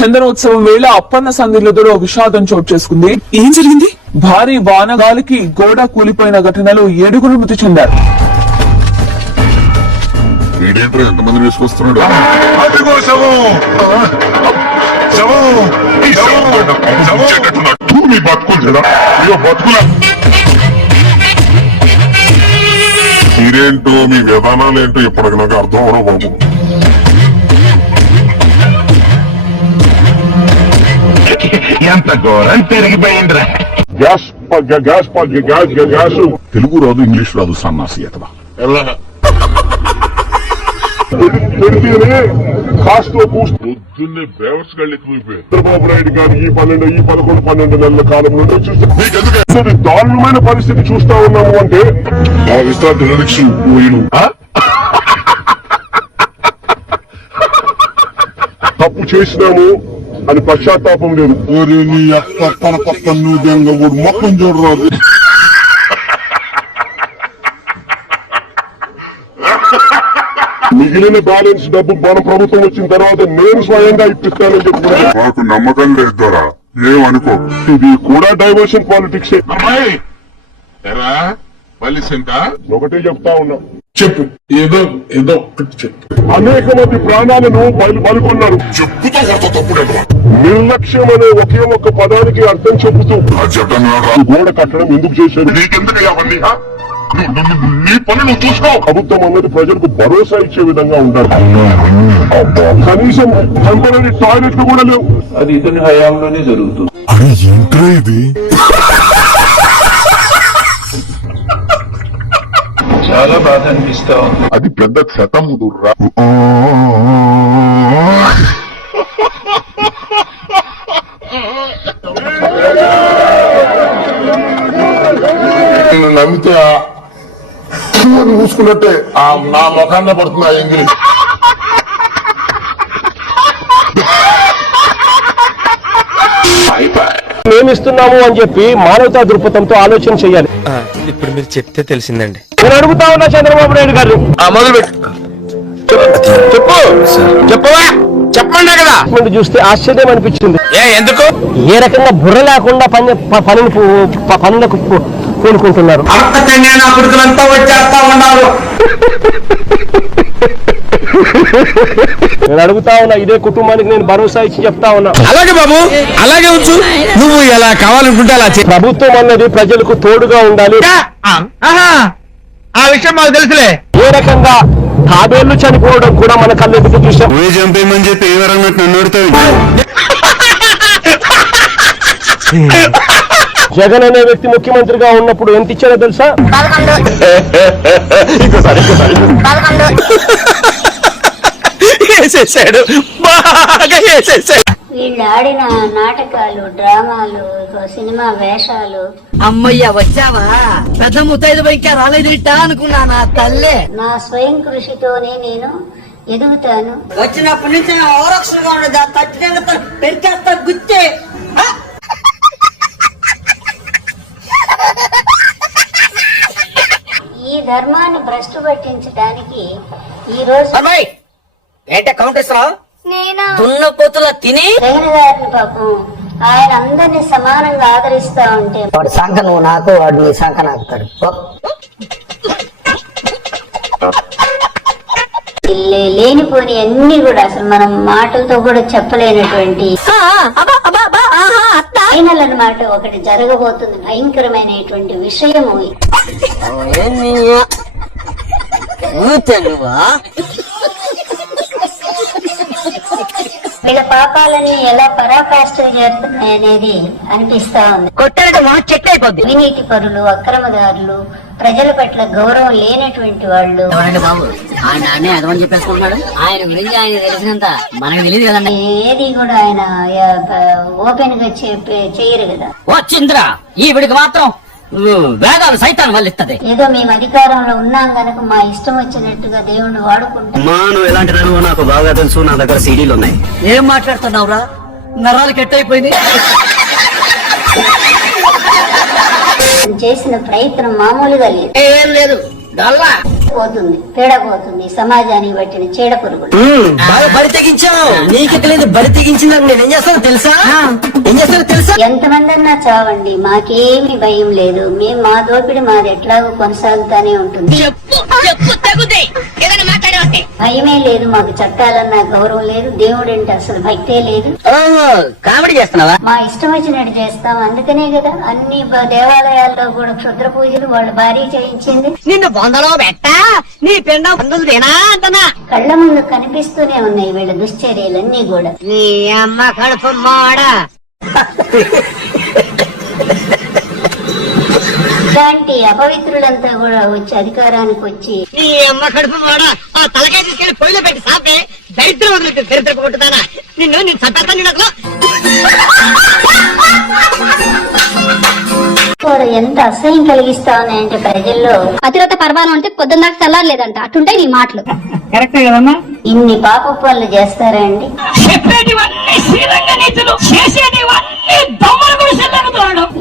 చందనోత్సవం వేళ అప్పన్న సందిలతో విషాదం చోటు చేసుకుంది. ఏం జరిగింది? భారీ వానగాలికి గోడ కూలిపోయిన ఘటనలో 7 మృతి చెందారు. ఎంతమంది వేసుకొస్తున్నాడు? మీరేంటో మీ విధానాలు ఏంటో ఇప్పటికి నాకు అర్థం అవడం బాబు. ఎంత ఘోరం పెరిగిపోయిందిరా. గ్యాస్ తెలుగు రాదు, ఇంగ్లీష్ రాదు, సన్నాసి అతవా పెడితేనే కాస్త పొద్దున్నే బేవర్స్ గళ్ళు ఎక్కువైపోయాయి. చంద్రబాబు నాయుడు గారు ఈ 11 నెలల కాలంలో చూస్తే దారుణమైన పరిస్థితి చూస్తా ఉన్నాము. అంటే ఆ విశ్రాంతి పోయిను తప్పు చేసినాము అని పశ్చాత్తాపం లేదు. నీ తన పక్క నువ్వు మొత్తం చూడరాదు. మిగిలిన బ్యాలెన్స్ డబ్బు మన ప్రభుత్వం వచ్చిన తర్వాత నేను స్వయంగా ఇప్పిస్తానని చెప్పుకున్నాను. మాకు నమ్మకం లేదు ద్వారా ఏమనుకో. ఇది కూడా డైవర్షన్ పాలిటిక్స్. ఒకటే చెప్తా ఉన్నా. చెప్పు, ఏదో ఒకటి చెప్పు. అనేక మంది ప్రాణాలను బలికొన్నారు. నిర్లక్ష్యం అనే ఒకే ఒక్క పదానికి అర్థం చెబుతూ గోడ కట్టడం ఎందుకు చేశారు? నీకెందుకు అవన్నీ? నీ పనులు చూసుకో. ప్రభుత్వం అన్నది ప్రజలకు భరోసా ఇచ్చే విధంగా ఉండాలి. కనీసం టెంపరీ టాయిలెట్లు కూడా లేవు. అది ఇతని హయాంలోనే జరుగుతుంది. అరే ఏంట్రా ఇది? చాలా బాధ అనిపిస్తా ఉంది. అది పెద్ద శతముదుర్రా. నేను నమ్మితే చూసుకున్నట్టే నా ముఖాన్ని పడుతున్నా ఎంగిలి. మేమిస్తున్నాము అని చెప్పి మానవతా దృక్పథంతో ఆలోచన చేయాలి. ఇప్పుడు మీరు చెప్తే తెలిసిందండి. నేను అడుగుతా ఉన్నా చంద్రబాబు నాయుడు గారు, చెప్పవా? చెప్పండి కదా. ముందు చూస్తే ఆశ్చర్యం అనిపించింది. ఎందుకు? ఏ రకంగా బుర్ర లేకుండా పనులకు కోరుకుంటున్నారు. వచ్చేస్తా ఉన్నారు. నేను అడుగుతా ఉన్నా, ఇదే కుటుంబానికి నేను భరోసా ఇచ్చి చెప్తా ఉన్నా. అలాగే బాబు, అలాగే ఉంచు. నువ్వు ఎలా కావాలనుకుంటే అలా. ప్రభుత్వం అన్నది ప్రజలకు తోడుగా ఉండాలి. ఆ విషయం మాకు తెలుసులే. ఏ రకంగా తాబేళ్లు చనిపోవడం కూడా మన కళ్ళెదుట చూసాం. చంపేయమని చెప్పి ఎవరన్నట్టు నన్ను అడుగుతావు. జగన్ అనే వ్యక్తి ముఖ్యమంత్రిగా ఉన్నప్పుడు ఎంత ఇచ్చారో తెలుసా? వేసేసాడు, బాగా వేసేసాడు. వీళ్ళు ఆడిన నాటకాలు, డ్రామాలు, సినిమా వేషాలు. అమ్మయ్య వచ్చావా? పెద్ద ముత్తైదు పైకి రాలేదిట్టా అనుకున్నా నా తల్లే. నా స్వయం కృషితోనే నేను ఎదుగుతాను. వచ్చినప్పటి నుంచి ఓరక్షగా ఉండదు. తట్టిన పెరికేస్తా గుర్తే. ఈ ధర్మాన్ని భ్రష్టు పట్టించడానికి ఈ రోజు ఏంటే కౌంటేశ్వరావు దున్న పోతుల తిని జగన్ గారిని పాపం ఆయన అందరినీ సమానంగా ఆదరిస్తా ఉంటే వాడు సంఖ నువ్వు నాకు, వాడు నీ సంఖ నాకుతాడు. లేనిపోని అన్ని కూడా అసలు మనం మాటలతో కూడా చెప్పలేనటువంటి ఫైనల్ అన్నమాట ఒకటి జరగబోతుంది. భయంకరమైనటువంటి విషయము. వీళ్ళ పాపాలన్నీ ఎలా పరాకాష్ఠలు చేరుతున్నాయి అనేది అనిపిస్తా ఉంది. అవినీతి పరులు, అక్రమదారులు, ప్రజల పట్ల గౌరవం లేనటువంటి వాళ్ళు. బాబు ఆయన అదమని చెప్పేసుకుంటున్నాడు. ఆయన గురించి ఆయన తెలిసినంత మనకు తెలియదు కదండి. ఏది కూడా ఆయన ఓపెన్ గా చేయరు కదా. వచ్చిందిరా ఈవిడికి మాత్రం వేదాలు సైతాన్ని వల్లిస్తుంది. ఏదో మేము అధికారంలో ఉన్నాం కనుక మా ఇష్టం వచ్చినట్టుగా దేవుణ్ణి వాడుకుంటాం. నువ్వు ఎలాంటి దానివో నాకు బాగా తెలుసు. నా దగ్గర సీడీలు ఉన్నాయి. ఏం మాట్లాడుతున్నావురా? నరాలు కెట్టయిపోయింది. చేసిన ప్రయత్నం మామూలుగా లేదు. ఏం లేదు. పోతుంది, పోతుంది సమాజానికి పట్టిన చీడ పురుగులు. బరి తెగించావు, నీకెక్కలేదు బరి తెగించిందని నేను ఏం చేస్తాను తెలుసా? ఎంతమంది అన్నా చావండి, మాకేమీ భయం లేదు. మేము మా దోపిడి మాది ఎట్లాగో కొనసాగుతానే ఉంటుంది. భయమే లేదు మాకు, చట్టాలన్నా గౌరవం లేదు, దేవుడంటే అసలు భక్తే లేదు. కామెడీ చేస్తున్నావా? మా ఇష్టం వచ్చినట్టు చేస్తాం. అందుకనే కదా అన్ని దేవాలయాల్లో కూడా క్షుద్ర పూజలు వాళ్ళు భారీ చేయించింది. నిన్ను బొందలో పెట్టా నీ పిండ బంధువులు తినా అంటనా? కళ్ళ ముందు కనిపిస్తూనే ఉన్నాయి వీళ్ళ దుశ్చర్యలన్నీ కూడా. నీ అమ్మ కడుపు మాడా. ఇలాంటి అపవిత్రులంతా కూడా వచ్చి అధికారానికి వచ్చి నీ అమ్మ కడుపు మాడా ఆ తలకాయ తీసుకెళ్లి పొయ్యిలో పెట్టి సాపే దరిద్రం వదులుతుంది. దరిద్ర కొట్టుతానా నిన్ను చంపేస్తాను. కూడా ఎంత అసహ్యం కలిగిస్తా ఉన్నాయంటే ప్రజల్లో. అతిరత పర్వాలం అంటే పొద్దున్న దాకా చల్లారలేదంట. అటుంటాయి నీ మాటలు. కరెక్టే కదమ్మా? ఇన్ని పాప పనులు చేస్తారా అండి?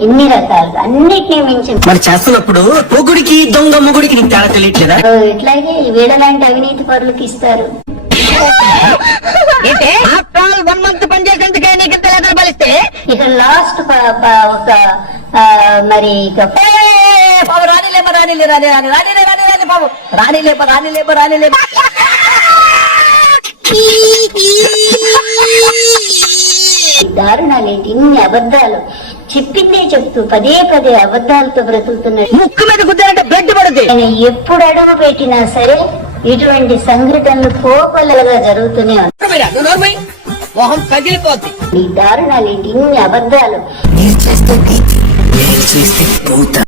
ఇన్ని రకాలుగా అన్నిటినీ మించి మరి చేస్తున్నప్పుడు పొగుడికి దొంగ మొగుడికి నీకు తేడా తెలియట్లేదా? ఇట్లాగే వీళ్ళలాంటి అవినీతి పరులకు ఇస్తారు. 1 month పని చేసేందుకే నీకు ఇంత లేదని బలిస్తే ఇక లాస్ట్ ఒక మరి ఇక దారుణాలేంటి? ఇన్ని అబద్ధాలు చెప్పిందే చెప్తూ పదే అబద్ధాలతో బ్రతుకుతున్నాడు. ముక్కు మీద గుద్దారంటే బ్లడ్ పడుతుంది. ఆయన ఎప్పుడు అడుగు పెట్టినా సరే ఇటువంటి సంఘటనలు కోకొల్లలుగా జరుగుతూనే ఉంటాయి. మొహం పగిలిపోతుంది. ఈ దారుణాలేంటి? ఇన్ని అబద్ధాలు. చేస్తే